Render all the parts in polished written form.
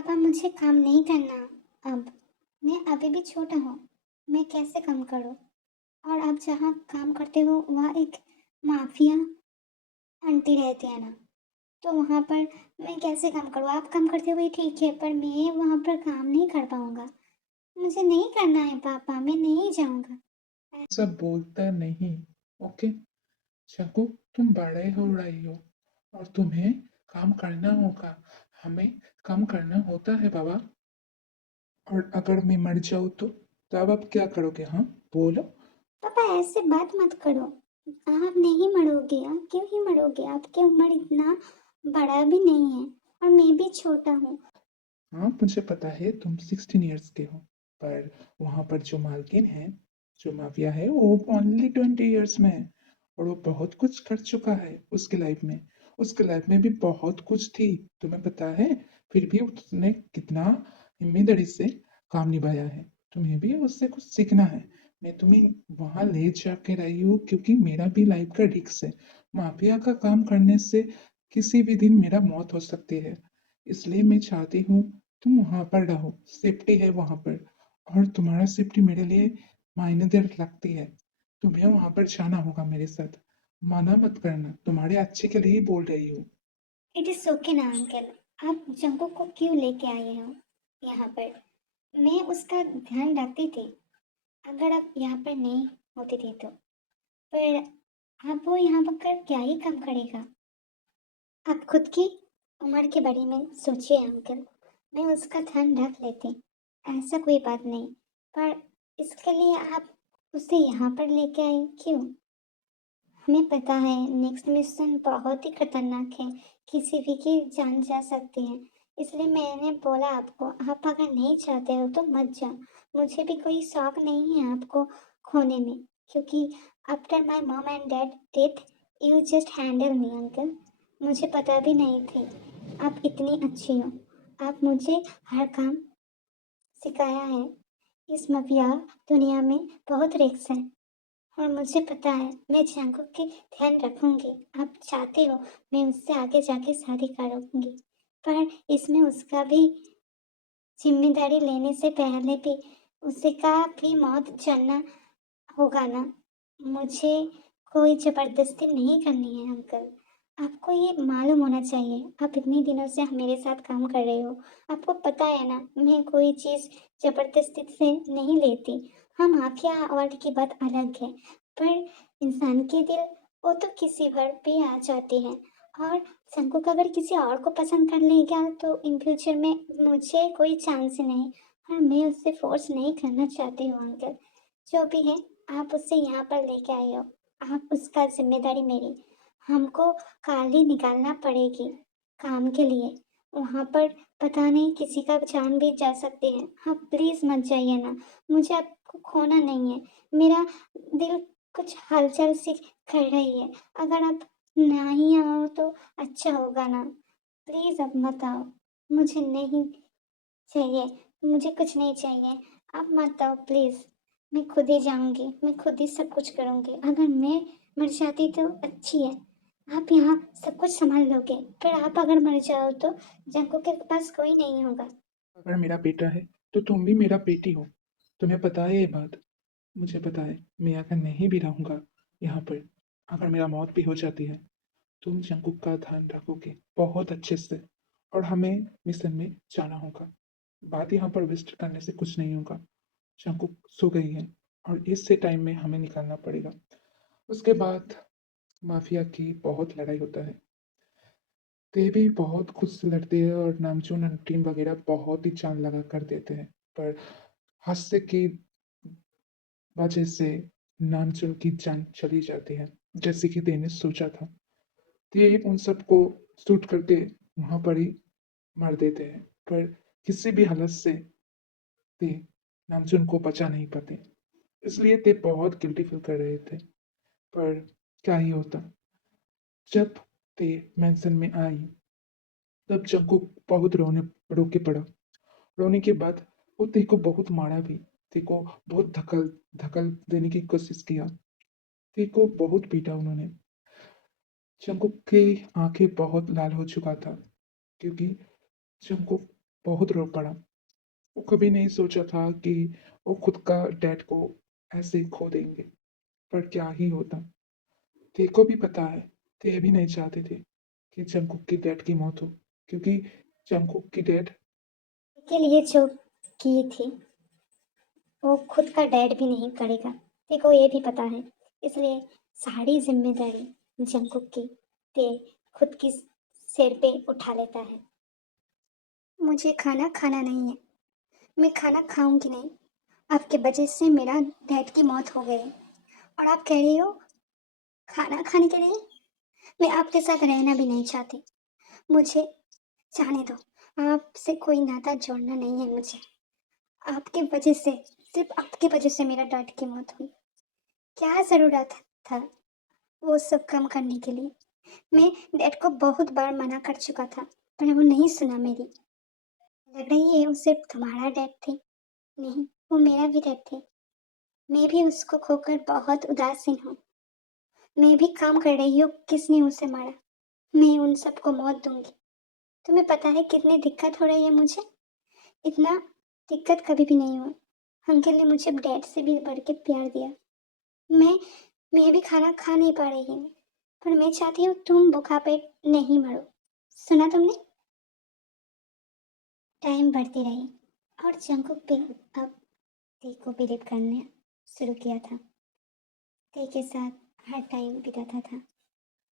पापा मुझे काम नहीं करना अब। मैं अभी भी छोटा हूँ। मैं कैसे काम करूँ? और आप जहाँ काम करते हो वहाँ एक माफिया आंटी रहती है ना, तो वहाँ पर मैं कैसे काम करूँ? आप काम करते हुए ठीक है, पर मैं वहाँ पर काम नहीं कर पाऊँगा। मुझे नहीं करना है पापा, मैं नहीं जाऊँगा। सब बोलता नहीं। ओके। चको, तुम बड़े हो रही हो और तुम्हें काम करना होगा। हमें काम करना होता है बाबा। और अगर मैं मर जाऊँ तो तब आप क्या करोगे? हाँ, बोलो। पापा ऐसे बात मत करो। आप नहीं मरोगे, आप क्यों ही मरोगे? आपकी उम्र इतना बड़ा भी नहीं है और मैं भी छोटा हूँ। हाँ, मुझे पता है तुम 16 ईयर्स के हो, पर वहाँ पर जो मालकिन है, जो माफिया है, वो ओनली 20 ईयर्स में है। और वो बहुत कुछ कर चुका है उसकी लाइफ में। उसकी लाइफ में भी बहुत कुछ थी, तुम्हें पता है। फिर भी उसने कितना ईमानदारी से काम निभाया है। तुम्हें भी उससे कुछ सीखना है। मैं तुम्हें वहां ले जाके रही हूँ क्योंकि मेरा भी लाइफ का रिस्क है। माफिया का काम करने से किसी भी दिन मेरा मौत हो सकती है। इसलिए मैं चाहती हूँ तुम वहां पर रहो, सेफ्टी है वहां पर। और तुम्हारा सेफ्टी मेरे लिए मायने देर लगती है। तुम्हें वहां पर जाना होगा मेरे साथ। मना मत करना, तुम्हारे अच्छे के लिए ही बोल रही हूँ। इट इज ओके ना अंकल। आप जंगू को क्यों लेके आए हो यहाँ पर? मैं उसका ध्यान रखती थी अगर आप यहाँ पर नहीं होते थे तो। पर आप वो यहाँ पर कर क्या ही काम करेगा? आप खुद की उम्र के बारे में सोचिए अंकल। मैं उसका ध्यान रख लेती, ऐसा कोई बात नहीं। पर इसके लिए आप उसे यहाँ पर लेके आए क्यों? हमें पता है नेक्स्ट मिशन बहुत ही खतरनाक है, किसी भी की जान जा सकती है। इसलिए मैंने बोला आपको, आप अगर नहीं चाहते हो तो मत जाओ। मुझे भी कोई शौक नहीं है आपको खोने में, क्योंकि after my mom and dad death you just handle me uncle. मुझे पता भी नहीं थी आप इतनी अच्छी हो। आप मुझे हर काम सिखाया है। इस मफिया दुनिया में बहुत रिस्क है और मुझे पता है मैं जांको की ध्यान रखूंगी। आप चाहते हो मैं उससे आगे जाके शादी करूंगी, पर इसमें उसका भी जिम्मेदारी लेने से पहले भी उसे का भी मौत जानना होगा ना। मुझे कोई जबरदस्ती नहीं करनी है अंकल। आपको ये मालूम होना चाहिए, आप इतने दिनों से मेरे साथ काम कर रहे हो। आपको पता है ना मैं कोई चीज़ जबरदस्ती से नहीं लेती। हाँ, माफिया वर्ल्ड की बात अलग है, पर इंसान के दिल वो तो किसी भर पे आ जाते हैं। और शंकुक अगर किसी और को पसंद कर लेगा तो इन फ्यूचर में मुझे कोई चांस ही नहीं। और मैं उससे फोर्स नहीं करना चाहती हूँ अंकल। जो भी है, आप उससे यहाँ पर लेके आए हो, आप उसका जिम्मेदारी मेरी। हमको कल ही निकालना पड़ेगी काम के लिए। वहाँ पर पता नहीं किसी का जान भी जा सकते हैं। आप प्लीज मत जाइए ना। मुझे आपको खोना नहीं है। मेरा दिल कुछ हलचल सी कर रही है। अगर आप नहीं आओ तो अच्छा होगा ना। प्लीज अब मत आओ। मुझे नहीं चाहिए, मुझे कुछ नहीं चाहिए। आप मत आओ प्लीज। मैं खुद ही जाऊंगी, मैं खुद ही सब कुछ करूंगी। अगर मैं मर जाती तो अच्छी है, आप यहाँ सब कुछ संभाल लोगे। पर आप अगर मर जाओ तो जंको के पास कोई नहीं होगा। अगर मेरा बेटा है तो तुम भी मेरा बेटी हो। तुम्हें पता है ये बात। मुझे पता है। मैं अगर नहीं भी रहूंगा यहाँ पर, अगर मेरा मौत भी हो जाती है, तुम जंकुक का ध्यान रखोगे बहुत अच्छे से। और हमें मिशन में जाना होगा। बात यहाँ पर वेस्ट करने से कुछ नहीं होगा। जंकुक सो गई है और इससे टाइम में हमें निकालना पड़ेगा। उसके बाद माफिया की बहुत लड़ाई होता है। ते भी बहुत खुद से लड़ते हैं और नामचून टीम वगैरह बहुत ही जान लगा कर देते हैं। पर हादसे की वजह से नामचून की जान चली जाती है, जैसे कि ते ने सोचा था। ते उन सबको शूट करके वहां पर ही मार देते हैं। पर किसी भी हालत से ते नामचून को बचा नहीं पाते। इसलिए ते बहुत गिल्टी फील कर रहे थे। पर क्या ही होता। जब ते मैंसन में आई तब जंकुक बहुत रो के पड़ा। रोने के बाद वो ते को बहुत मारा भी। ते को बहुत धकल धकल देने की कोशिश किया। ते को बहुत पीटा उन्होंने। जंकुक की आंखें बहुत लाल हो चुका था, क्योंकि जंकुक बहुत रो पड़ा। वो कभी नहीं सोचा था कि वो खुद का डैड को ऐसे ही खो देंगे, पर क्या ही होता। तेरे को भी पता है, ते भी नहीं चाहते थे कि जंगकुक की डैड की मौत हो, क्योंकि जंगकुक की डैड के लिए जो की थी वो खुद का डैड भी नहीं करेगा, तेरे को ये भी पता है। इसलिए सारी जिम्मेदारी जंगकुक की ते खुद की सिर पे उठा लेता है। मुझे खाना खाना नहीं है, मैं खाना खाऊंगी नहीं। आपके वजह से मेरा डैड की मौत हो गई और आप कह रही हो खाना खाने के लिए? मैं आपके साथ रहना भी नहीं चाहती। मुझे जाने दो, आपसे कोई नाता जोड़ना नहीं है मुझे। आपकी वजह से, सिर्फ आपकी वजह से मेरा डैड की मौत हुई। क्या ज़रूरत था वो सब कम करने के लिए? मैं डैड को बहुत बार मना कर चुका था, पर वो नहीं सुना मेरी। लग रही है वो सिर्फ तुम्हारा डैड थे, नहीं, वो मेरा भी डैड थे। मैं भी उसको खोकर बहुत उदासीन हूँ। मैं भी काम कर रही हूँ, किसने उसे मारा? मैं उन सबको मौत दूंगी। तुम्हें पता है कितनी दिक्कत हो रही है मुझे? इतना दिक्कत कभी भी नहीं हुआ। अंकल ने मुझे डैड से भी बढ़ के प्यार दिया। मैं मैं भी खाना खा नहीं पा रही हूँ, पर मैं चाहती हूँ तुम भूखा पेट नहीं मरो। सुना तुमने? टाइम बढ़ती रही और जंकुक भी अब ती को बिलीव करने शुरू किया था। ती के साथ हर टाइम बिताता था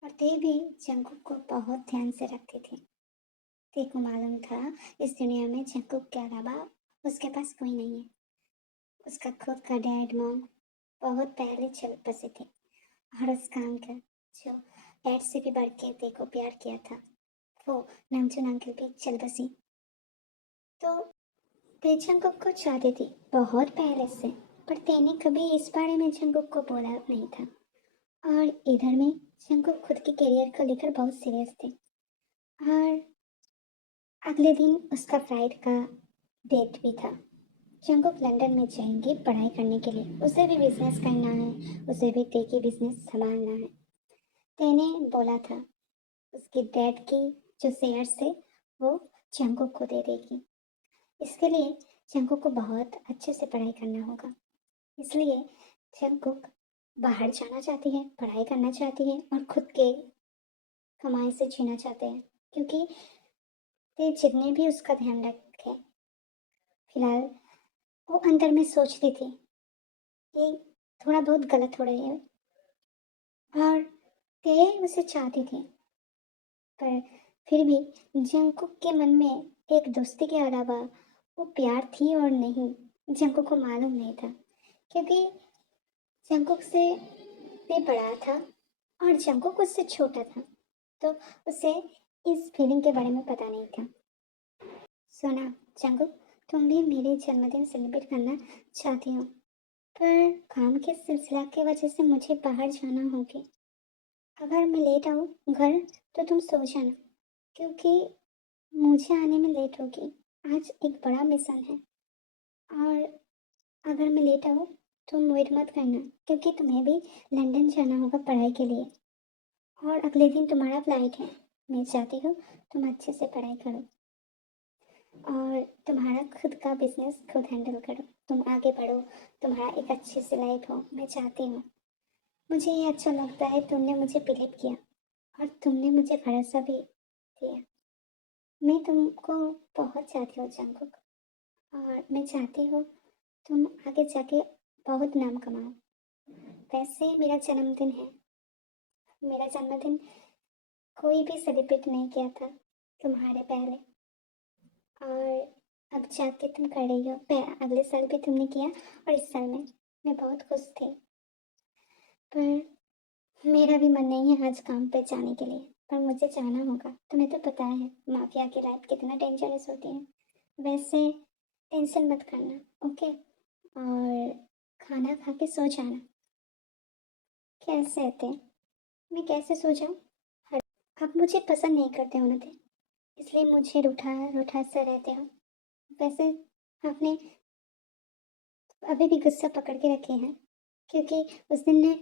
और ते भी जंकुक को बहुत ध्यान से रखती थी। ती को मालूम था इस दुनिया में जंकुक के अलावा उसके पास कोई नहीं है। उसका खुद का डैड मॉम बहुत पहले चल बसे थे और उसका अंकल जो डैड से भी बढ़ के ते को प्यार किया था, वो नामचुन अंकल भी चल बसी। तो ते जंकुक को चाहती थी बहुत पहले से, पर तेने कभी इस बारे में जंकुक को बोला नहीं था। और इधर में जंकुक खुद के करियर को लेकर बहुत सीरियस थे और अगले दिन उसका फ्लाइट का डेट भी था। जंकुक लंदन में जाएंगे पढ़ाई करने के लिए। उसे भी बिजनेस करना है, उसे भी ते की बिजनेस संभालना है। तेने बोला था उसके डैड की जो शेयर्स थे वो जंकुक को दे देगी। इसके लिए जंकुक को बहुत अच्छे से पढ़ाई करना होगा। इसलिए जंकुक बाहर जाना चाहती है, पढ़ाई करना चाहती है और खुद के कमाई से जीना चाहते हैं, क्योंकि ते जितने भी उसका ध्यान रखे, फिलहाल वो अंदर में सोचती थी ये थोड़ा बहुत गलत हो रही है और ते उसे चाहती थी, पर फिर भी जंकुक के मन में एक दोस्ती के अलावा वो प्यार थी और नहीं, जंकुक को मालूम नहीं था, क्योंकि जंकुक से ते बड़ा था और जंकुक उससे छोटा था, तो उसे इस फीलिंग के बारे में पता नहीं था। सुना जंकुक, तुम भी मेरे जन्मदिन सेलिब्रेट करना चाहती हो, पर काम के सिलसिला की वजह से मुझे बाहर जाना होगी। अगर मैं लेट आऊँ घर तो तुम सो जाना, क्योंकि मुझे आने में लेट होगी। आज एक बड़ा मिशन है और अगर मैं लेट आऊँ तुम वेट मत करना, क्योंकि तुम्हें भी लंदन जाना होगा पढ़ाई के लिए और अगले दिन तुम्हारा फ्लाइट है। मैं चाहती हूँ तुम अच्छे से पढ़ाई करो और तुम्हारा खुद का बिजनेस खुद हैंडल करो, तुम आगे बढ़ो, तुम्हारा एक अच्छी सी लाइफ हो। मैं चाहती हूँ, मुझे ये अच्छा लगता है तुमने मुझे बिलीव किया और तुमने मुझे भरोसा भी दिया। मैं तुमको बहुत चाहती हूँ जंकुक, और मैं चाहती हूँ तुम आगे जाके बहुत नाम कमाओ। वैसे मेरा जन्मदिन है, मेरा जन्मदिन कोई भी सेलिब्रेट नहीं किया था तुम्हारे पहले, और अब जाके तुम कर रही हो। अगले साल भी तुमने किया और इस साल में मैं बहुत खुश थी, पर मेरा भी मन नहीं है आज काम पे जाने के लिए, पर मुझे जाना होगा। तुम्हें तो पता है माफिया की लाइफ कितना डेंजरस होती है। वैसे टेंशन मत करना, ओके? और खाना खा के सो जाना। कैसे थे? मैं कैसे सो जाऊँ? आप मुझे पसंद नहीं करते हो ना थे, इसलिए मुझे रूठा रूठा सा रहते हो। वैसे आपने अभी भी गुस्सा पकड़ के रखे हैं, क्योंकि उस दिन ने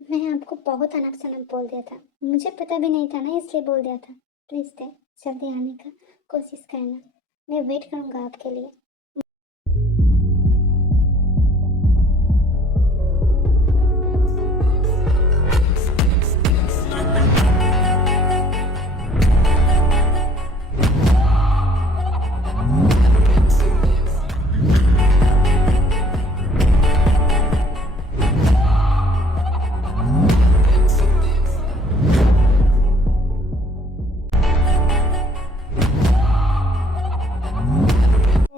मैं आपको बहुत अनाप शनाप बोल दिया था। मुझे पता भी नहीं था ना, इसलिए बोल दिया था। प्लीज़ थे जल्दी आने का कोशिश करना। मैं वेट करूँगा आपके लिए।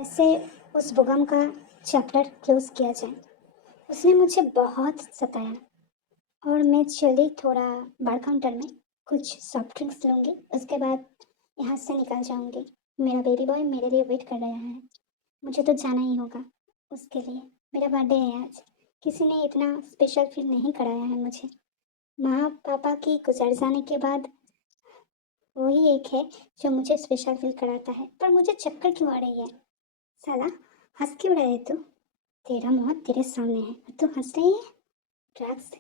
ऐसे उस बुगम का चैप्टर क्लोज किया जाए। उसने मुझे बहुत सताया और मैं चली थोड़ा बार काउंटर में कुछ सॉफ्ट ड्रिंक्स लूँगी, उसके बाद यहाँ से निकल जाऊँगी। मेरा बेबी बॉय मेरे लिए वेट कर रहा है, मुझे तो जाना ही होगा उसके लिए। मेरा बर्थडे है आज, किसी ने इतना स्पेशल फील नहीं कराया है मुझे। माँ पापा की गुजर जाने के बाद वही एक है जो मुझे स्पेशल फील कराता है। पर मुझे चक्कर क्यों आ रही है? साला, हंस क्यों रहे तू? तेरा मौत तेरे सामने है और तू हंस रही है। ड्रग्स,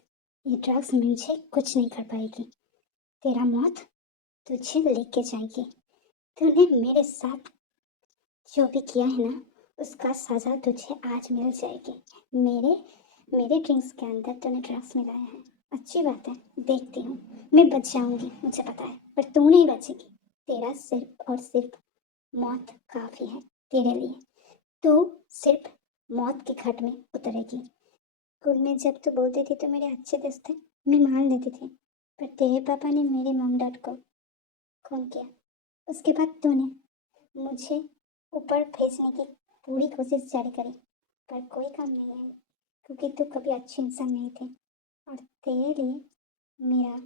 ये ड्रग्स मुझे कुछ नहीं कर पाएगी। तेरा मौत तुझे लेके जाएगी। तूने मेरे साथ जो भी किया है ना, उसका सजा तुझे आज मिल जाएगी। मेरे मेरे ड्रिंक्स के अंदर तूने ड्रग्स मिलाया है। अच्छी बात है, देखती हूँ। मैं बच जाऊंगी, मुझे पता है, पर तू नहीं बचेगी। तेरा सिर्फ और सिर्फ मौत काफी है तेरे लिए। तू सिर्फ मौत के घाट में उतरेगी। स्कूल में जब तू बोलती थी तो मेरे अच्छे दोस्त थे, मैं मान लेती थी। पर तेरे पापा ने मेरे मॉम डैड को खून किया। उसके बाद तूने मुझे ऊपर भेजने की पूरी कोशिश जारी करी, पर कोई काम नहीं आई, क्योंकि तू कभी अच्छी इंसान नहीं थी और तेरे लिए मेरा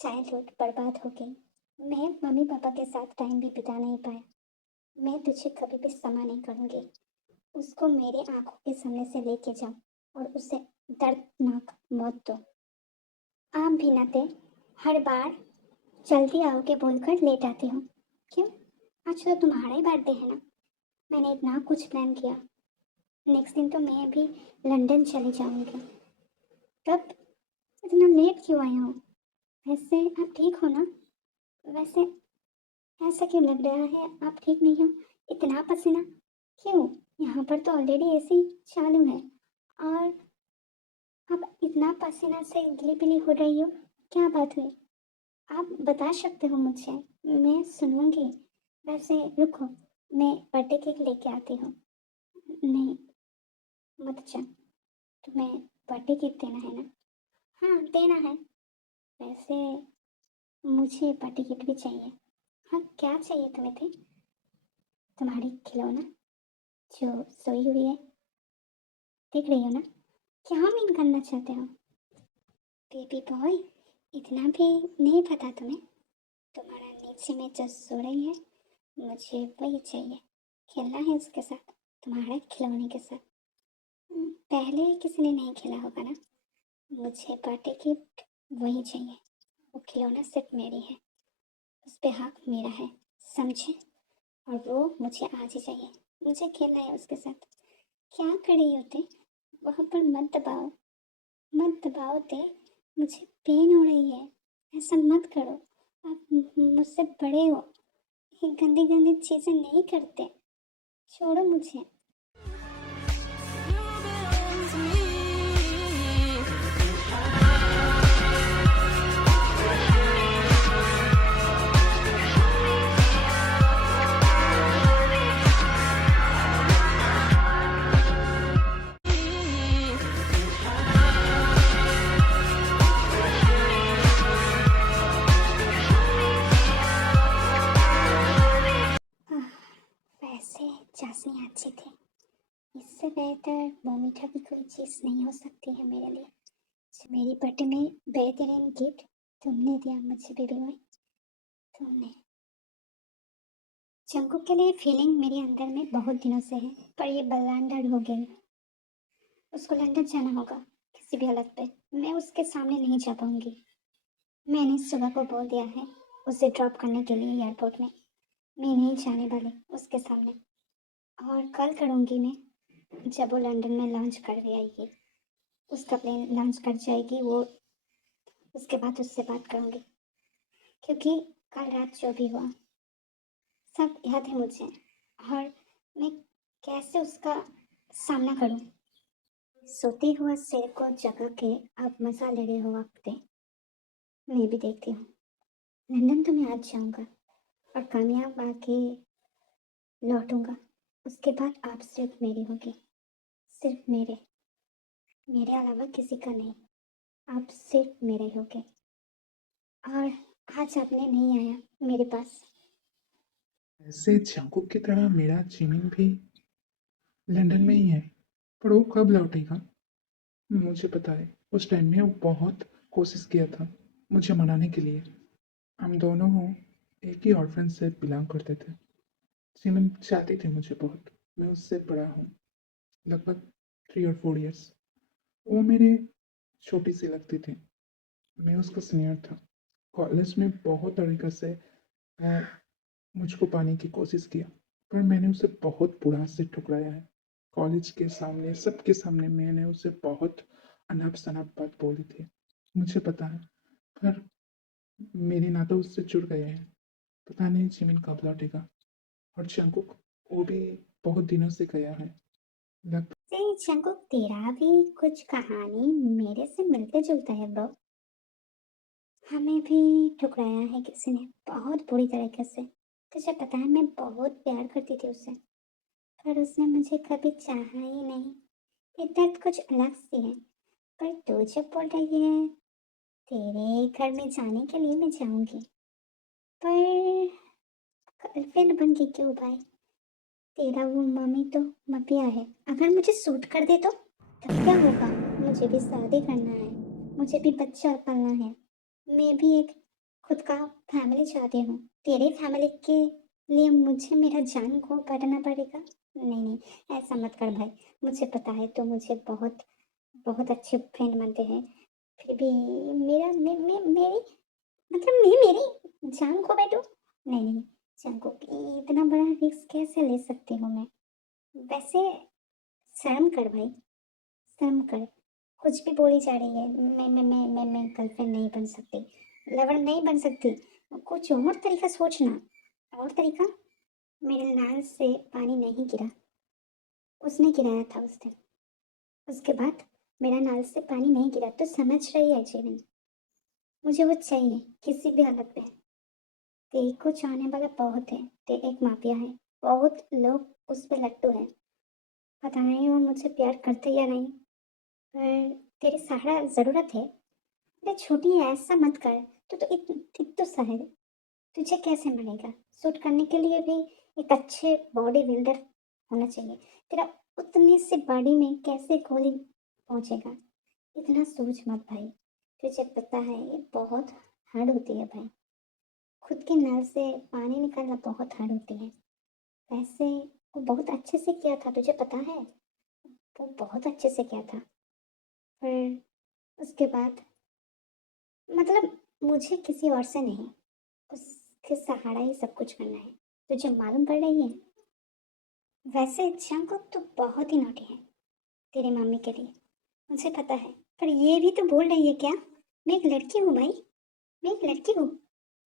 चाइल्डहुड बर्बाद हो गई। मैं मम्मी पापा के साथ टाइम भी बिता नहीं पाया। मैं तुझे कभी भी क्षमा नहीं करूँगी। उसको मेरे आंखों के सामने से लेके जाओ और उसे दर्दनाक मौत दो। आप भी नाते हर बार जल्दी आओगे बोलकर लेट आती हूँ। क्यों? आज तो तुम्हारा ही बर्थडे है ना। मैंने इतना कुछ प्लान किया। नेक्स्ट दिन तो मैं भी लंदन चली जाऊंगी। तब इतना लेट क्यों आई हो? वैसे आप ठीक हो ना? वैसे ऐसा क्यों लग रहा है आप ठीक नहीं हो? इतना पसीना क्यों? यहाँ पर तो ऑलरेडी एसी चालू है और आप इतना पसीना से गिली पिली हो रही हो। क्या बात हुई? आप बता सकते हो मुझे, मैं सुनूंगी। वैसे रुको, मैं बर्थडे केक लेके आती हूँ। नहीं, मत जा। तुम्हें बर्थडे केक देना है ना? हाँ, देना है। वैसे मुझे बर्थडे केक भी चाहिए। हाँ, क्या चाहिए तुम्हें थे? तुम्हारी खिलौना जो सोई हुई है, देख रही हो ना? क्या मीन करना चाहते हो? बेबी बॉय, इतना भी नहीं पता तुम्हें? तुम्हारा नीचे में जो सो रही है, मुझे वही चाहिए। खेलना है उसके साथ, तुम्हारे खिलौने के साथ। पहले किसी ने नहीं खेला होगा ना। मुझे बर्थडे गिफ्ट वही चाहिए। वो खिलौना सिर्फ मेरी है, उस पे हक मेरा है, समझे? और वो मुझे आज ही चाहिए। मुझे खेलना है उसके साथ। क्या कर रही होते? वहाँ पर मत दबाओ, मत दबाओ दे। मुझे पेन हो रही है। ऐसा मत करो। आप मुझसे बड़े हो, ये गंदी गंदी चीजें नहीं करते। छोड़ो मुझे। आह, वैसे चाशनी अच्छी थी। इससे बेहतर मोमिठा की कोई चीज़ नहीं हो सकती है मेरे लिए। मेरी बर्थडे में बेहतरीन गिफ्ट तुमने दिया मुझे बेबी बॉय। तुमने। जंकुक के लिए फीलिंग मेरे अंदर में बहुत दिनों से है, पर ये बलांडर हो गई। उसको लंदन जाना होगा किसी भी हालत पे। मैं उसके सामने नहीं जा पाऊंगी। मैंने सुबह को बोल दिया है उसे ड्रॉप करने के लिए एयरपोर्ट में। मैं नहीं जाने वाली उसके सामने। और कल करूँगी मैं, जब वो लंदन में लॉन्च कर आएगी। उसका प्लेन लॉन्च कर जाएगी वो, उसके बाद उससे बात करूँगी। क्योंकि कल रात जो भी हुआ सब याद है मुझे। और मैं कैसे उसका सामना करूं? सोते हुआ सिर को जगा के आप मजा ले रहे हो वक्त, मैं भी देखती हूँ। लंदन तो मैं आज जाऊंगा और कामयाब आके लौटूंगा। उसके बाद आप सिर्फ मेरी होगी, सिर्फ मेरे, मेरे अलावा किसी का नहीं। आप सिर्फ मेरे होगे। और आज आपने नहीं आया मेरे पास। ऐसे जंकुक की तरह मेरा जिमिन भी लंदन में ही है, पर वो कब लौटेगा मुझे पता है। उस टाइम में वो बहुत कोशिश किया था मुझे मनाने के लिए। हम दोनों एक ही ऑर्फन से बिलोंग करते थे। जिमिन चाहती थी मुझे बहुत। मैं उससे बड़ा हूँ, लगभग 3 और 4 ईयर्स। वो मेरे छोटी सी लगती थी। मैं उसका सीनियर था। कॉलेज में बहुत तरीक़े से वो मुझको पाने की कोशिश किया, पर मैंने उसे बहुत बुरा से ठुकराया है। कॉलेज के सामने, सबके सामने मैंने उसे बहुत अनाप-शनाप बात बोली थी। मुझे पता है, पर मेरे नाते उससे जुड़ गए हैं। पता नहीं जिमिन कब लौटेगा। और जंकुक, वो भी बहुत दिनों से गया है। लगभग से जंकुक, तेरा भी कुछ कहानी मेरे से मिलते जुलता है ब्रो। हमें भी ठुकराया है किसी ने बहुत बुरी तरीके से। तुझे पता है मैं बहुत प्यार करती थी उससे, पर उसने मुझे कभी चाहा ही नहीं। ये दर्द कुछ अलग सी है। पर तू जब बोल रही है तेरे घर में जाने के लिए, मैं जाऊंगी, पर गर्लफ्रेंड बन के क्यों भाई? तेरा वो मम्मी तो मपिया है। अगर मुझे सूट कर दे तो तब क्या होगा? मुझे भी शादी करना है, मुझे भी बच्चा पालना है। मैं भी एक खुद का फैमिली चाहती हूँ। तेरे फैमिली के लिए मुझे मेरा जान को काटना पड़ेगा? नहीं नहीं, ऐसा मत कर भाई। मुझे पता है तो मुझे बहुत बहुत अच्छे फ्रेंड बनते हैं, फिर भी मेरा मैं मेरी मतलब मैं मेरी जान को बैठूं? नहीं नहीं, जान को इतना बड़ा रिस्क कैसे ले सकती हूँ मैं? वैसे शर्म कर भाई, शर्म कर। कुछ भी बोली जा रही है। मैं गर्लफ्रेंड नहीं बन सकती, लवर नहीं बन सकती। कुछ और तरीका सोचना। और तरीका? मेरे नाल से पानी नहीं गिरा, उसने गिराया था उस दिन। उसके बाद मेरा नाल से पानी नहीं गिरा तो समझ रही है जीवन। मुझे वो चाहिए किसी भी हालत में। तेरे को चाहने वाला बहुत है, ते एक माफिया है। बहुत लोग उस पे लट्टू है। पता नहीं वो मुझे प्यार करते या नहीं, पर तेरी सहारा जरूरत है। अरे छोटी है, ऐसा मत कर। तो इत तो सा है। तुझे कैसे मिलेगा? शूट करने के लिए भी एक अच्छे बॉडी बिल्डर होना चाहिए। तेरा उतनी सी बॉडी में कैसे गोली पहुंचेगा? इतना सोच मत भाई। तुझे पता है ये बहुत हार्ड होती है भाई। खुद के नल से पानी निकालना बहुत हार्ड होती है। वैसे वो बहुत अच्छे से किया था, तुझे पता है? वो बहुत अच्छे से किया था। पर उसके बाद मतलब मुझे किसी और से नहीं, उसके सहारा ही सब कुछ करना है। तुझे मालूम पड़ रही है? वैसे जंकुक तो बहुत ही नोटी है तेरी मम्मी के लिए, मुझे पता है। पर ये भी तो बोल रही है क्या? मैं एक लड़की हूँ भाई, मैं एक लड़की हूँ।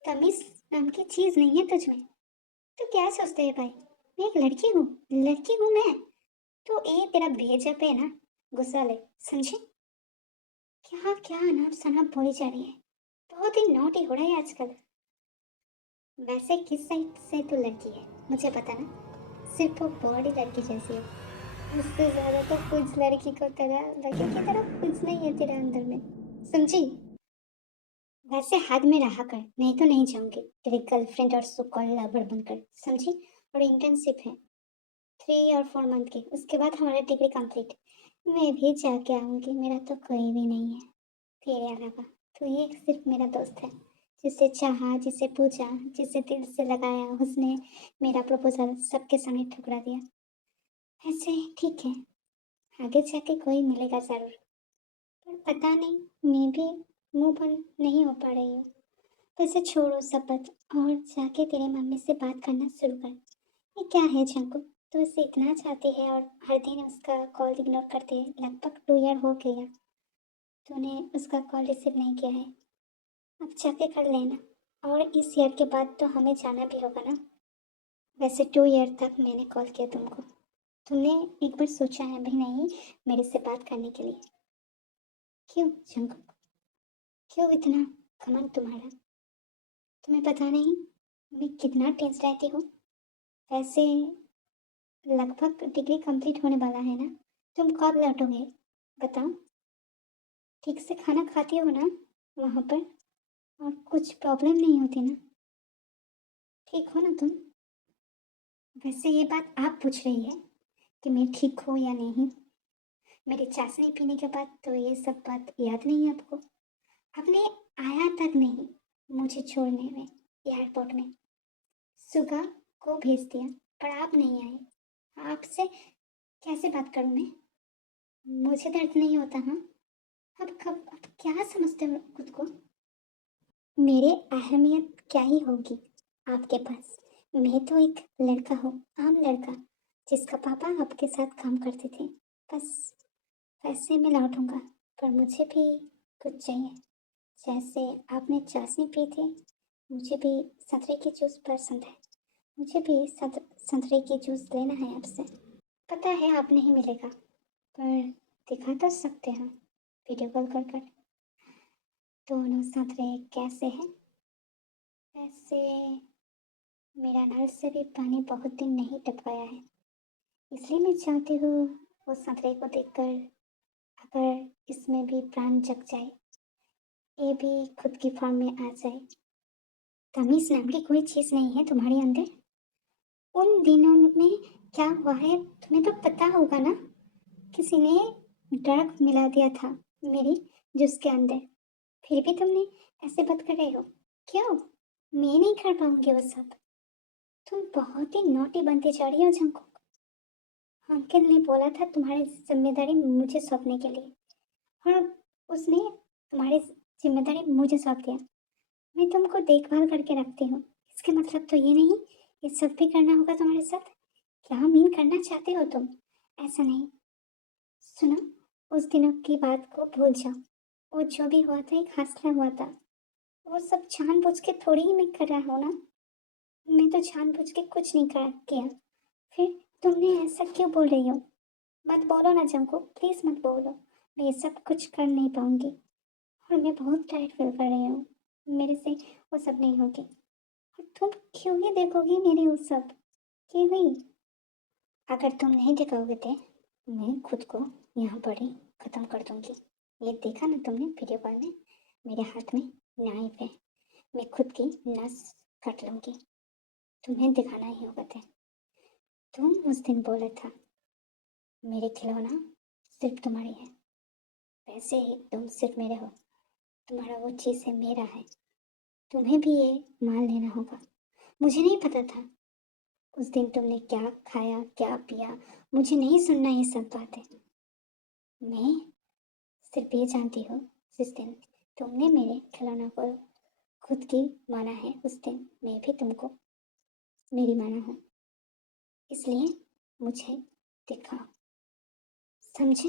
तमीज नाम की चीज नहीं है तुझ में। तो क्या सोचते है भाई? मैं एक लड़की हूँ, लड़की हूँ मैं। तो ये तेरा भेजा पे है ना, गुस्सा ले, समझे? क्या क्या अनाप शनाप बोली जा रही है। बहुत ही नॉटी हो रहा है आजकल। वैसे किस साइड से तू लड़की है मुझे पता ना, सिर्फ वो बॉडी लड़की जैसी है। उससे ज्यादा तो कुछ लड़की की तरह कुछ नहीं है तेरे अंदर में, समझी? वैसे हाथ में रहा कर, नहीं तो नहीं जाऊंगी तेरी गर्लफ्रेंड और सो कॉल्ड लवर बनकर, समझी? और इंटर्नशिप है 3 और 4 मंथ की, उसके बाद हमारा डिग्री कंप्लीट। मैं भी जाके आऊंगी, मेरा तो कोई भी नहीं है तेरे अलावा। तू ही एक सिर्फ मेरा दोस्त है, जिसे चाहा, जिसे पूछा, जिसे दिल से लगाया, उसने मेरा प्रपोजल सबके सामने ठुकरा दिया। ऐसे ठीक है, आगे जाके कोई मिलेगा जरूर, पर पता नहीं, मैं भी मूव ऑन नहीं हो पा रही हूँ। वैसे छोड़ो सब बात और जाके तेरे मम्मी से बात करना शुरू कर। ये क्या है चंकू, तू इसे इतना चाहती है और हर दिन उसका कॉल इग्नोर करती है। लगभग 2 ईयर हो गया तूने उसका कॉल रिसीव नहीं किया है। अब जाके कर लेना। और इस ईयर के बाद तो हमें जाना भी होगा ना। वैसे 2 ईयर तक मैंने कॉल किया तुमको, तुमने एक बार सोचा है भी नहीं मेरे से बात करने के लिए? क्यों जंकुक, क्यों इतना घमंड तुम्हारा? तुम्हें पता नहीं मैं कितना टेंस रहती हूँ? वैसे लगभग डिग्री कंप्लीट होने वाला है ना, तुम कब लौटोगे बताओ? ठीक से खाना खाती हो ना वहाँ पर? और कुछ प्रॉब्लम नहीं होती ना? ठीक हो ना तुम? वैसे ये बात आप पूछ रही है कि मैं ठीक हूँ या नहीं? मेरी चाशनी पीने के बाद तो ये सब बात याद नहीं है आपको? आपने आया तक नहीं मुझे छोड़ने में एयरपोर्ट में, सुगा को भेज दिया पर आप नहीं आए। आपसे कैसे बात करूं मैं? मुझे दर्द नहीं होता? हाँ, अब क्या समझते हो खुद को? मेरे अहमियत क्या ही होगी आपके पास? मैं तो एक लड़का हूँ, आम लड़का, जिसका पापा आपके साथ काम करते थे। बस पैसे में लौटूंगा, पर मुझे भी कुछ चाहिए। जैसे आपने चाशनी पी थी, मुझे भी संतरे की जूस पसंद है। मुझे भी संतरे की जूस लेना है आपसे। पता है आप नहीं मिलेगा, पर दिखा तो सकते हैं वीडियो कॉल कर कर। दोनों संतरे कैसे हैं? वैसे मेरा नल से भी पानी बहुत दिन नहीं टपकाया है, इसलिए मैं चाहती हूँ वो संतरे को देखकर अगर इसमें भी प्राण जग जाए, ये भी खुद की फॉर्म में आ जाए। तमीज़ नाम की कोई चीज़ नहीं है तुम्हारे अंदर। उन दिनों में क्या हुआ है तुम्हें तो पता होगा ना? किसी ने ड्रग मिला दिया था मेरी जूस के अंदर, फिर भी तुमने ऐसे बात कर रहे हो? क्यों? मैं नहीं कर पाऊंगी वो सब। तुम बहुत ही नोटी बनती जा रही हो जंकुक। अंकल ने बोला था तुम्हारी जिम्मेदारी मुझे सौंपने के लिए, और उसने तुम्हारी जिम्मेदारी मुझे सौंप दिया। मैं तुमको देखभाल करके रखती हूँ, इसका मतलब तो ये नहीं ये सब भी करना होगा तुम्हारे साथ। क्या मीन करना चाहते हो तुम? ऐसा नहीं। सुनो, उस दिनों की बात को भूल जाओ। वो जो भी हुआ था एक हादसा हुआ था। वो सब जानबूझ के थोड़ी ही मैं कर रहा हूँ ना। मैं तो जानबूझ के कुछ नहीं कर किया। फिर तुमने ऐसा क्यों बोल रही हो? मत बोलो ना जंको, प्लीज मत बोलो। मैं ये सब कुछ कर नहीं पाऊंगी, और मैं बहुत टायर्ड फील कर रही हूँ। मेरे से वो सब नहीं होगी। और तुम क्यों ही देखोगी मेरी वो सब? क्यों ही? अगर तुम नहीं दिखाओगे थे, मैं खुद को यहाँ पर ही खत्म कर दूंगी। ये देखा ना तुमने वीडियो कॉल में? मेरे हाथ में नाइफ है, मैं खुद की नस काट लूंगी। तुम्हें दिखाना ही होगा थे। तुम उस दिन बोला था मेरे खिलौना सिर्फ तुम्हारी है, वैसे ही तुम सिर्फ मेरे हो। तुम्हारा वो चीज़ है मेरा है, तुम्हें भी ये मान लेना होगा। मुझे नहीं पता था उस दिन तुमने क्या खाया क्या पिया, मुझे नहीं सुनना ये सब बातें। मैं सिर्फ ये जानती हूँ, जिस दिन तुमने मेरे खिलौना को खुद की माना है, उस दिन मैं भी तुमको मेरी माना हूँ। इसलिए मुझे दिखाओ, समझे?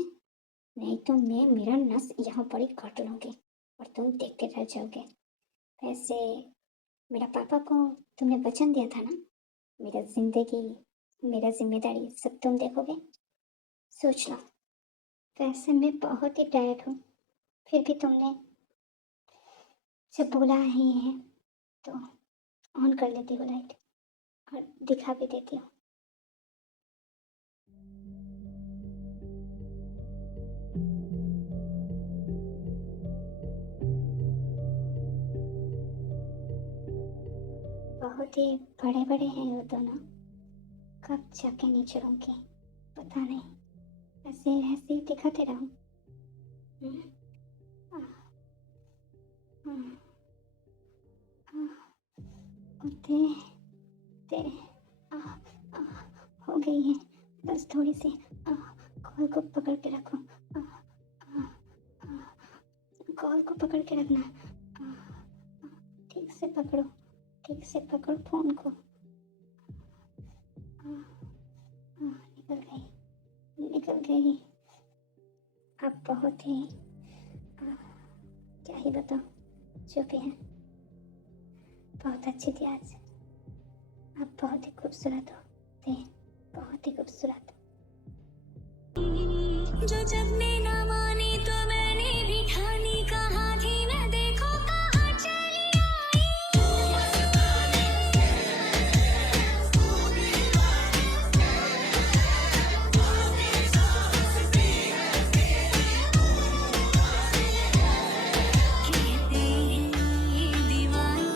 नहीं तो मैं मेरा नस यहाँ पर ही काट लूँगी और तुम देखते रह जाओगे। वैसे मेरा पापा को तुमने वचन दिया था ना, मेरा जिंदगी मेरा जिम्मेदारी सब तुम देखोगे। सोच लो। वैसे मैं बहुत ही टायर्ड हूँ, फिर भी तुमने जब बोला ही है तो ऑन कर लेती हूँ लाइट और दिखा भी देती हूँ। बहुत ही बड़े बड़े हैं वो दोनों, कब जाके नीचे होंगे पता नहीं। ऐसे ऐसे ही दिखाते रहूं? हम्म, आह, आह, आह, उठते ते आह, आह, हो गई है, बस थोड़ी सी। आह, कॉल को पकड़ के रखो। आह, आह, आह, कॉल को पकड़ के रखना। आह, आह, ठीक से पकड़ो, ठीक से पकड़ो फोन को। आह, आह, निकल गई, निकल गई। आप बहुत ही आह, क्या ही बताओ, जो भी है बहुत अच्छी थी आज। आप बहुत ही खूबसूरत हो थे, बहुत ही खूबसूरत। जो जब ने ना माने तो मैंने भी ठानी, कहा थी मैं देखो कहाँ चली आई। कहते हैं ये दीवानी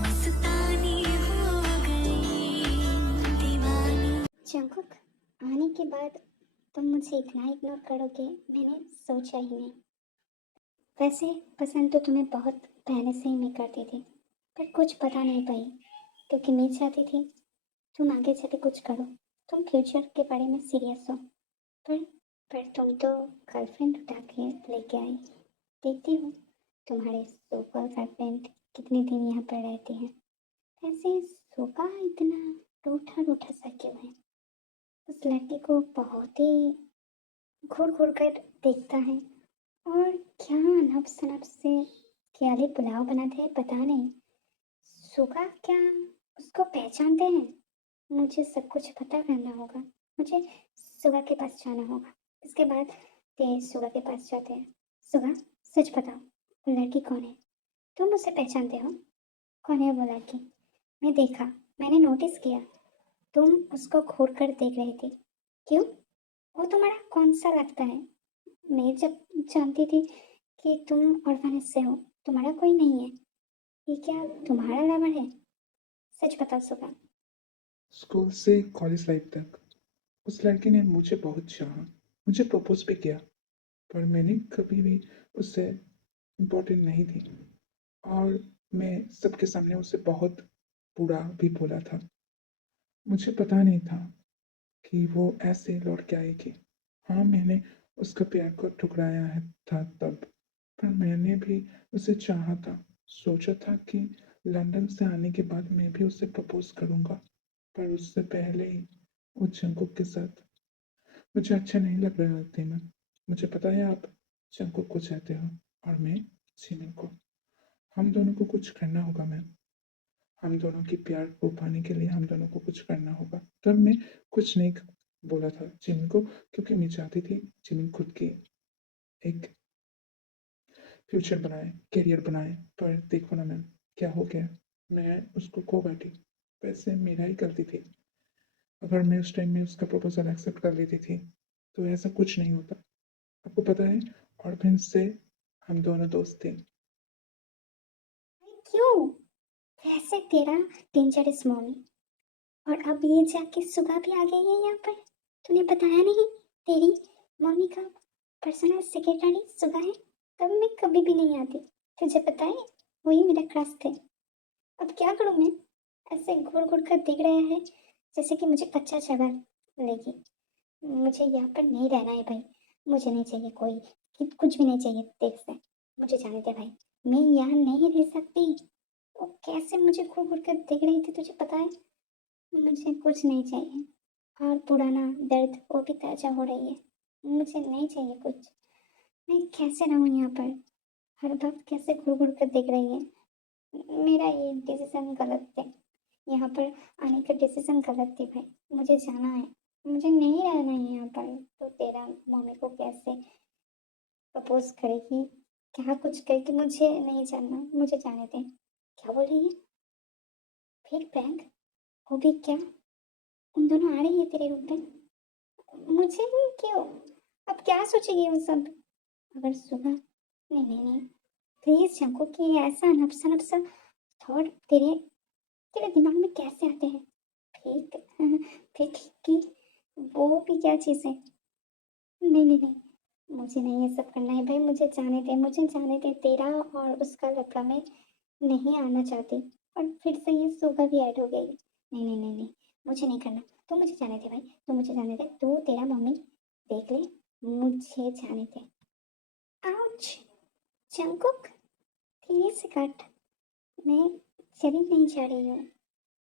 मस्तानी हो गई, दीवानी। जंकुक, आने के बाद तुम मुझे इतना इग्नोर करोगे मैंने सोचा ही नहीं। वैसे पसंद तो तुम्हें बहुत पहले से ही मैं करती थी, पर कुछ बता नहीं पाई क्योंकि मैं चाहती थी तुम आगे चल के कुछ करो, तुम फ्यूचर के बारे में सीरियस हो। पर पर तुम तो गर्लफ्रेंड उठा के लेके आई। देखती हूँ तुम्हारे सुपर गर्लफ्रेंड कितने दिन यहाँ पर रहते हैं। वैसे सोका इतना रूठा रूठा सा क्यों है? उस लड़की को बहुत ही घूर घूर कर देखता है, और क्या अनब शनब से ख्याली पुलाव बनाते हैं पता नहीं। सुगा क्या उसको पहचानते हैं? मुझे सब कुछ पता करना होगा। मुझे सुगा के पास जाना होगा। इसके बाद ते सुगा के पास जाते हैं। सुगा, सच बताओ, वो लड़की कौन है? तुम उसे पहचानते हो? कौन है वो लड़की? मैंने नोटिस किया, तुम उसको घूर कर देख रही थी। क्यों? वो तुम्हारा कौन सा लगता है? मैं जब जानती थी कि तुम ऑर्फनेज से हो, तुम्हारा कोई नहीं है, ये क्या तुम्हारा लवर है? सच बताओ सुगा। स्कूल से कॉलेज लाइफ तक उस लड़की ने मुझे बहुत चाहा, मुझे प्रपोज भी किया, पर मैंने कभी भी उससे इम्पोर्टेंट नहीं दी, और मैं सबके सामने उसे बहुत बुरा भी बोला था। मुझे पता नहीं था कि वो ऐसे लौट के आएगी। हाँ, मैंने उसका प्यार को ठुकराया है था तब, पर मैंने भी उसे चाहा था। सोचा था कि लंदन से आने के बाद मैं भी उसे प्रपोज करूंगा, पर उससे पहले ही वो जंकुक के साथ। मुझे अच्छा नहीं लग रहा है तीमन। मुझे पता है आप जंकुक को चाहते हो और मैं जिमिन को। हम दोनों को कुछ करना होगा मैम। हम दोनों की प्यार को पाने के लिए हम दोनों को कुछ करना होगा। तब मैं कुछ नहीं बोला था जिमिन को, क्योंकि मैं चाहती थी जिमिन खुद की एक फ्यूचर बनाए, करियर बनाए। पर देखो ना मैम, क्या हो गया, मैं उसको खो बैठी। वैसे मेरा ही गलती थी। अगर मैं उस टाइम में उसका प्रपोजल एक्सेप्ट कर लेती थी तो ऐसा कुछ नहीं होता। आपको पता है, और फिर से हम दोनों दोस्त थे। क्यों? वैसे तेरा डेंजरस मॉमी, और अब ये जाके सुगा भी आ गई है यहाँ पर। तूने बताया नहीं तेरी मम्मी का पर्सनल सेक्रेटरी सुगा है? तब मैं कभी भी नहीं आती। तुझे पता है, वही मेरा क्रश थे। अब क्या करूँ मैं? ऐसे घूर घूर कर देख रहा है जैसे कि मुझे कच्चा चबा लेगी। मुझे यहाँ पर नहीं रहना है भाई। मुझे नहीं चाहिए कोई कुछ भी नहीं चाहिए देख से। मुझे जाने दे भाई, मैं यहाँ नहीं रह सकती। वो कैसे मुझे घूर घूर कर देख रही थी तुझे पता है? मुझे कुछ नहीं चाहिए, और पुराना दर्द वो भी ताजा हो रही है। मुझे नहीं चाहिए कुछ। मैं कैसे रहूँ यहाँ पर? हर वक्त कैसे घूर घूर कर देख रही है। मेरा ये डिसीजन गलत थे। यहाँ पर आने का डिसीजन गलत थी भाई। मुझे जाना है, मुझे नहीं रहना है यहाँ पर। तो तेरा मम्मी को कैसे प्रपोज करेगी, क्या कुछ करेगी, मुझे नहीं जानना। मुझे जाने दे। क्या बोल रही है? फिर प्रैंक? वो भी क्या? उन दोनों आ रही है तेरे रूम पे? मुझे ही क्यों? अब क्या सोचेगी वो सब? अगर सुबह, नहीं नहीं नहीं, प्लीज शंको कि ऐसा नफसा नफसा थॉट तेरे तेरे दिमाग में कैसे आते हैं? फेक, फेक की वो भी क्या चीज़ है? नहीं नहीं नहीं, मुझे नहीं ये सब करना है भाई। मुझे जाने दे, मुझे जाने दे। तेरा और उसका लफड़ा में नहीं आना चाहती, और फिर से ये सुबह भी ऐड हो गई। नहीं नहीं नहीं नहीं, मुझे नहीं करना। तो मुझे जाने दे भाई, तो मुझे जाने दे। तू तेरा मम्मी देख ले, मुझे जाने दे। आउच! जंकुक, धीरे से काट। मैं चली नहीं जा रही हूँ।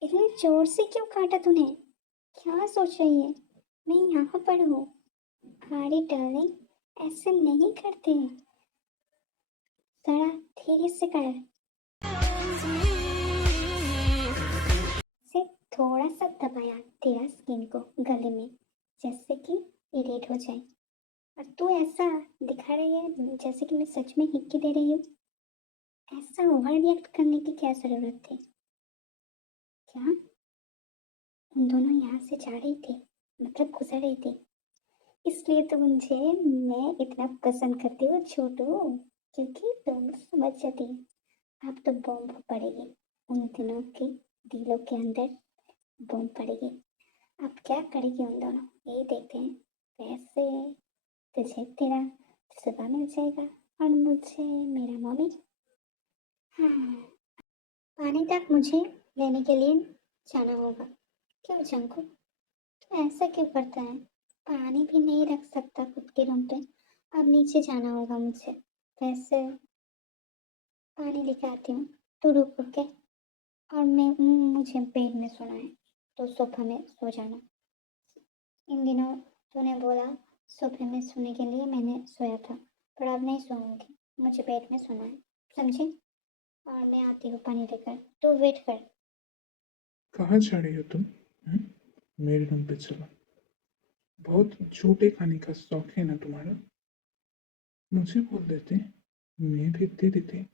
इतने जोर से क्यों काटा तूने? क्या सोच रही है? मैं यहाँ पर हूँ। अरे डार्लिंग, ऐसे नहीं करते। जरा धीरे से कर। से थोड़ा सा दबाया तेरा स्किन को गले में, जैसे कि इरिटेट हो जाए। और तू ऐसा दिखा रही है जैसे कि मैं सच में हिक्की दे रही हूँ। ऐसा ओवर रिएक्ट करने की क्या ज़रूरत थी? क्या उन दोनों यहाँ से जा रही थी, मतलब गुजर रही थी, इसलिए तो मुझे मैं इतना पसंद करती हूँ छोटू, क्योंकि तुम समझ जाती। अब तो बॉम्ब पड़ेगी उन दिनों के दिलों के अंदर, बॉम्ब पड़ेगी। अब क्या करेगी उन दोनों, यही देखते हैं। वैसे तुझे तेरा सुबह मिल जाएगा और मुझे मेरा मम्मी। हाँ, पानी तक मुझे लेने के लिए जाना होगा। क्यों जंकू, तू ऐसा क्यों करता है? पानी भी नहीं रख सकता खुद के रूम पे, अब नीचे जाना होगा मुझे। वैसे पानी लेके आती हूँ, तू रुक रुक के। और मुझे बेड में सोना है, तो सोफा में सो जाना। इन दिनों तूने बोला सोफे में सोने के लिए, मैंने सोया था, पर अब नहीं सोऊंगी, मुझे बेड में सोना है, समझे? और मैं आती हूँ पानी लेकर, तो वेट कर। कहाँ जा रही हो तुम? मेरे रूम पे चलो। बहुत झूठे खाने का शौक है ना तुम्हारा? मुझे बोल देते, मैं भी दे देते,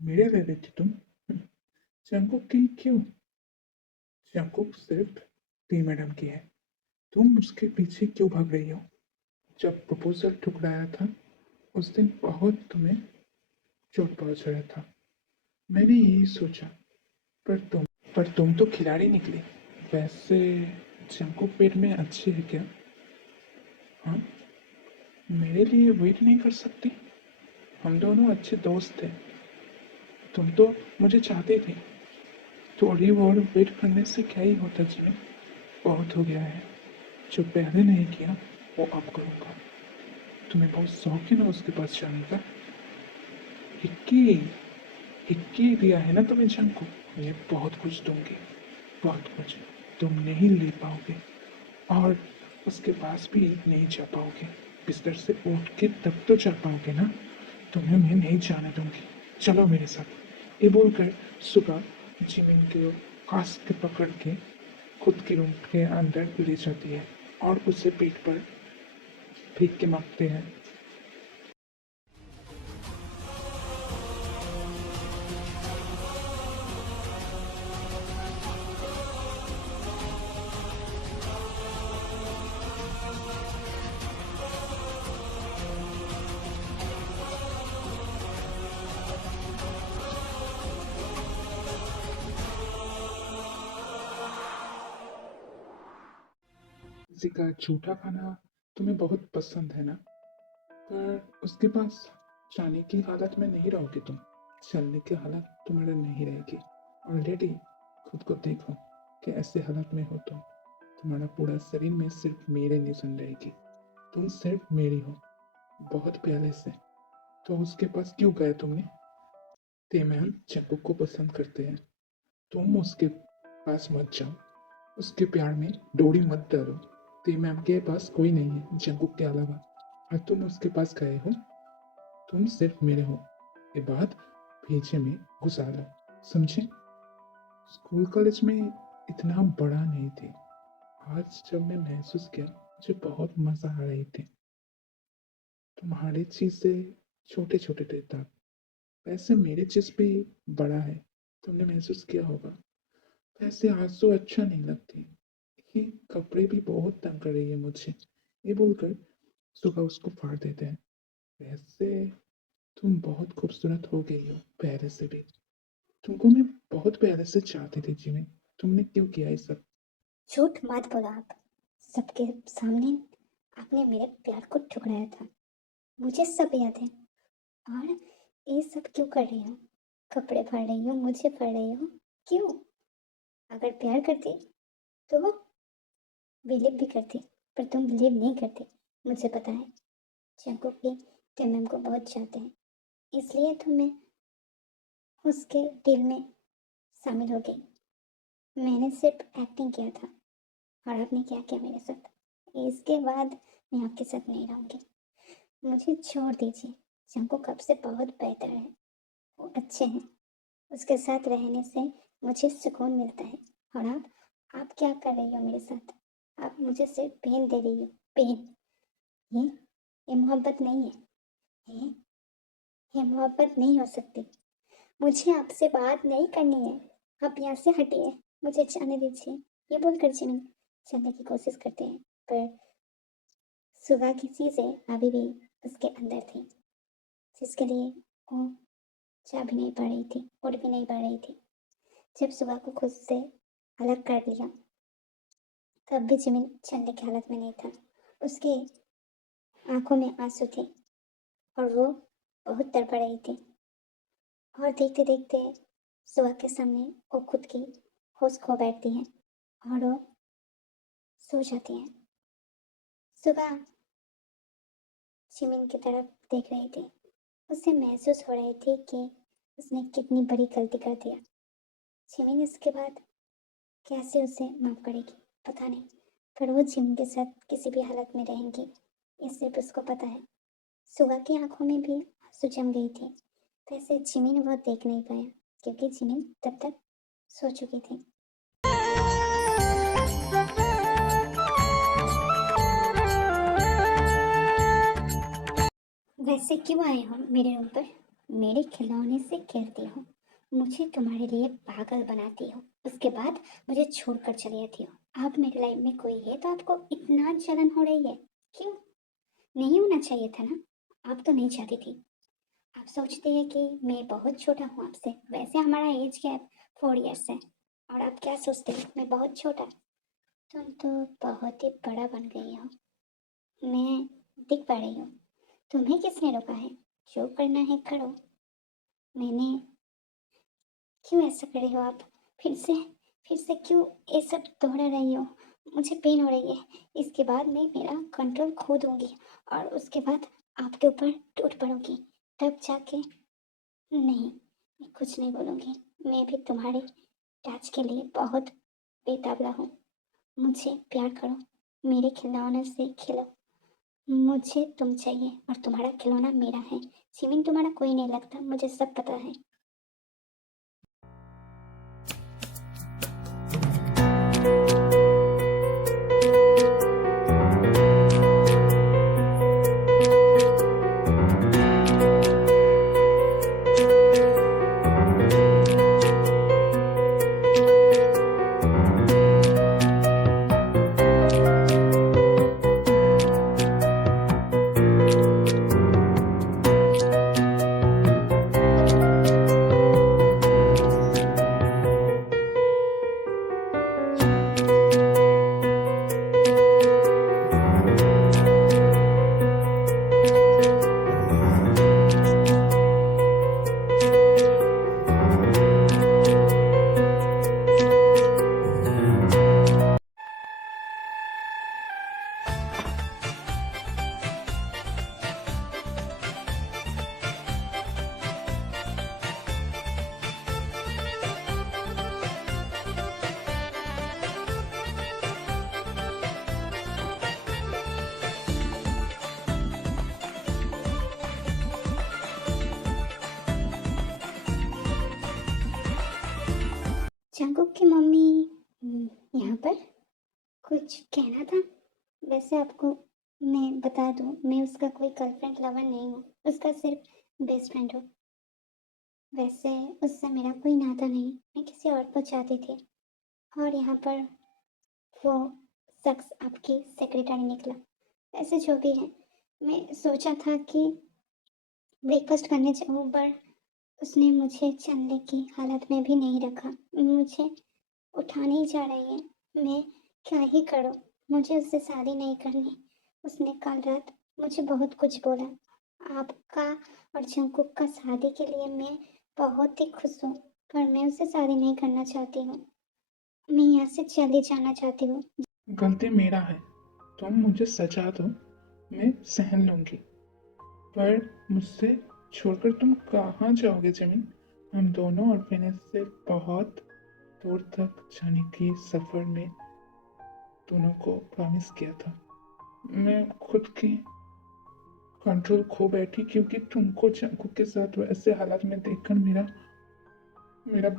मेरे ले लेती तुम। जंकुक की क्यों? जंकुक सिर्फ टी मैडम की है, तुम उसके पीछे क्यों भाग रही हो? जब प्रपोजल ठुकराया था उस दिन बहुत तुम्हें चोट पहुंच रहा था, मैंने यही सोचा, पर तुम तो खिलाड़ी निकली। वैसे जंकुक पेट में अच्छी है क्या? हाँ, मेरे लिए वेट नहीं कर सकती? हम दोनों अच्छे दोस्त थे, तुम तो मुझे चाहती थी। थोड़ी और वेट करने से क्या ही होता जी, बहुत हो गया है। जो पहले नहीं किया वो अब करूँगा। तुम्हें बहुत शौक है ना उसके पास जाने का? इक्की इक्की दिया है ना तुम्हें जंग को, ये बहुत कुछ दूंगी, बहुत कुछ तुम नहीं ले पाओगे, और उसके पास भी नहीं जा पाओगे। बिस्तर से उठ के तब तो जा पाओगे ना, तुम्हें मैं नहीं जाने दूंगी, चलो मेरे साथ। ये बोलकर सुबह जिमिन के कास के पकड़ के खुद की रूम के अंदर ले जाती है और उसे पीठ पर फेंक के मांगते हैं। किसी का झूठा खाना तुम्हें बहुत पसंद है ना, पर उसके पास जाने की हालत में नहीं रहोगे तुम, चलने की हालत तुम्हारे नहीं रहेगी। ऑलरेडी खुद को देखो कि ऐसे हालत में हो तुम, तुम्हारा पूरा शरीर में सिर्फ मेरे निशान रहेगी, तुम सिर्फ मेरी हो, बहुत पहले से। तो उसके पास क्यों गए तुमने? ते मैम चक्कू को पसंद करते हैं, तुम उसके पास मत जाओ, उसके प्यार में डोरी मत डालो। ते मैम के पास कोई नहीं है जंकुक के अलावा, और तुम उसके पास गए हो, तुम सिर्फ मेरे हो, ये बात भेजे में घुसा लो, समझे? स्कूल कॉलेज में इतना बड़ा नहीं थे, आज जब मैं महसूस किया मुझे बहुत मजा आ रही थी। तुम्हारी चीज से छोटे छोटे थे तब, वैसे मेरे चीज भी बड़ा है, तुमने महसूस किया होगा। वैसे आज तो अच्छा नहीं लगती, ये कपड़े भी बहुत तंग कर रही है मुझे, ये बोलकर सुबह उसको फाड़ देते हैं। वैसे तुम बहुत खूबसूरत हो गई हो पहले से भी, तुमको मैं बहुत पहले से चाहती थी जिमी, तुमने क्यों किया ये सब? झूठ मत बोलो आप, सबके सामने आपने मेरे प्यार को ठुकराया था, मुझे सब याद है। और ये सब क्यों कर रही हो? कपड़े फाड़ रही हो, मुझे फाड़ रही हो, क्यों? अगर प्यार करती तो वो बिलीव भी करती, पर तुम बिलीव नहीं करते, मुझे पता है। जंकुक भी टिमम को बहुत चाहते हैं, इसलिए तो मैं उसके दिल में शामिल हो गई। मैंने सिर्फ एक्टिंग किया था, और आपने क्या किया मेरे साथ? इसके बाद मैं आपके साथ नहीं रहूँगी, मुझे छोड़ दीजिए। जंकुक अब से बहुत बेहतर है, वो अच्छे हैं, उसके साथ रहने से मुझे सुकून मिलता है। और आप आप क्या कर रही हो मेरे साथ? आप मुझे सिर्फ पेन दे रही हो, पेन। ये ये मोहब्बत नहीं है। ये ये मोहब्बत नहीं हो सकती। मुझे आपसे बात नहीं करनी है। आप यहाँ से हटिए, मुझे जाने दीजिए। ये बोलकर जिमिन चलने की कोशिश करते हैं, पर सुबह की चीजें अभी भी उसके अंदर थी, जिसके लिए वो जा भी नहीं पा रही थी, उड़ भी नहीं पा रही थी। जब सुबह को खुद से अलग कर लिया, तब भी जिमिन चलने की हालत में नहीं था। उसकी आंखों में आंसू थे और वो बहुत तड़प रही थी। और देखते देखते सुबह के सामने वो खुद की होश खो बैठती है और वो सो जाती है। सुबह जिमिन की तरफ देख रही थी। उसे महसूस हो रही थी कि उसने कितनी बड़ी गलती कर दिया। जिमिन इसके बाद कैसे उसे माफ करेगी पता नहीं, पर वो जिमिन के साथ किसी भी हालत में रहेंगी, ये सिर्फ उसको पता है। सुबह की आंखों में भी आंसू जम गई थी। वैसे जिमिन वो देख नहीं पाया, क्योंकि जिमिन तब तक सो चुकी थी। वैसे क्यों आए हो मेरे रूम पर? मेरे खिलौने से खेलती हो, मुझे तुम्हारे लिए पागल बनाती हो, उसके बाद मुझे छोड़कर चली जाती हो। अब मेरी लाइफ में कोई है तो आपको इतना जलन हो रही है? क्यों? नहीं होना चाहिए था ना? आप तो नहीं चाहती थी। आप सोचते हैं कि मैं बहुत छोटा हूँ आपसे। वैसे हमारा एज गैप 4 इयर्स है, और आप क्या सोचते हो मैं बहुत छोटा? तुम तो बहुत ही बड़ा बन गई हो, मैं दिख पा रही हूँ। तुम्हें किसने रोका है? जो करना है करो। मैंने क्यों ऐसा कर रही हो आप? फिर से क्यों ये सब दोहरा रही हो? मुझे पेन हो रही है। इसके बाद मैं मेरा कंट्रोल खो दूंगी और उसके बाद आपके ऊपर टूट पड़ूंगी, तब जाके। नहीं, मैं कुछ नहीं बोलूंगी। मैं भी तुम्हारे टच के लिए बहुत बेताबला हूँ। मुझे प्यार करो, मेरे खिलौने से खेलो। मुझे तुम चाहिए और तुम्हारा खिलौना मेरा है। सिमिन तुम्हारा कोई नहीं लगता, मुझे सब पता है। जंकुक की मम्मी यहाँ पर कुछ कहना था? वैसे आपको मैं बता दूं, मैं उसका कोई गर्लफ्रेंड लवर नहीं हूँ, उसका सिर्फ बेस्ट फ्रेंड हूँ। वैसे उससे मेरा कोई नाता नहीं, मैं किसी और को चाहती थी, और यहाँ पर वो शख्स आपकी सेक्रेटरी निकला। वैसे जो भी है, मैं सोचा था कि ब्रेकफास्ट करने जाऊँ, पर उसने मुझे चलने की हालत में भी नहीं रखा। मुझे उठाने ही जा रही है। मैं क्या ही करूँ? मुझे उससे शादी नहीं करनी। उसने कल रात मुझे बहुत कुछ बोला। आपका और जंकुक का शादी के लिए मैं बहुत ही खुश हूँ, पर मैं उससे शादी नहीं करना चाहती हूँ। मैं यहाँ से चली जाना चाहती हूँ। गलती मेरा है, तुम मुझे सजा दो, मैं सहन लूंगी, पर मुझसे छोड़कर तुम कहाँ जाओगे जमीन? हम दोनों ऑर्फेनेज से बहुत दूर तक जाने की सफर में दोनों को प्रॉमिस किया था। मैं खुद की कंट्रोल खो बैठी, क्योंकि तुमको चंकू के साथ वैसे हालात में देखकर मेरा मेरा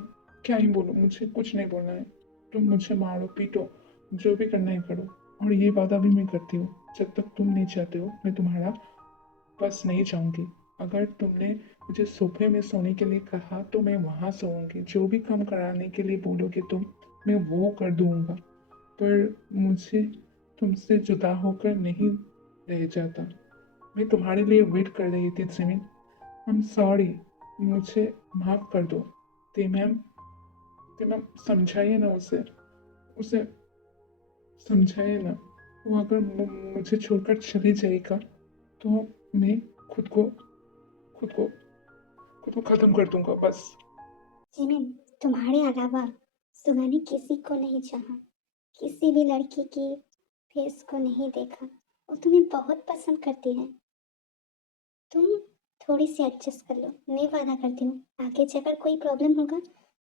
क्या ही बोलूं, मुझे कुछ नहीं बोलना है। तुम मुझे मारो पीटो, जो भी करना है करो, और ये वादा भी मैं करती हूँ, जब तक तुम नहीं चाहते हो मैं तुम्हारा बस नहीं जाऊंगी। अगर तुमने मुझे सोफे में सोने के लिए कहा तो मैं वहाँ सोऊंगी, जो भी काम कराने के लिए बोलोगे तुम, मैं वो कर दूंगा। पर मुझे तुमसे जुदा होकर नहीं रह जाता। मैं तुम्हारे लिए वेट कर रही थी जिमिन। आई एम सॉरी, मुझे माफ़ कर दो। ते मैम समझाइए ना उसे, उसे समझाइए ना। वो अगर मुझे छोड़कर चली जाएगा तो मैं खुद को खुद को खुद को खत्म कर दूंगा बस। जिमिन, तुम्हारे अलावा सुबह ने किसी को नहीं चाहा, किसी भी लड़की की फेस को नहीं देखा। वो तुम्हें बहुत पसंद करती है। तुम थोड़ी सी एडजस्ट कर लो। मैं वादा करती हूँ आगे जाकर कोई प्रॉब्लम होगा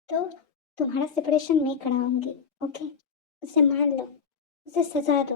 तो तुम्हारा सेपरेशन मैं कराऊंगी। ओके, उसे मान लो, उसे सजा दो।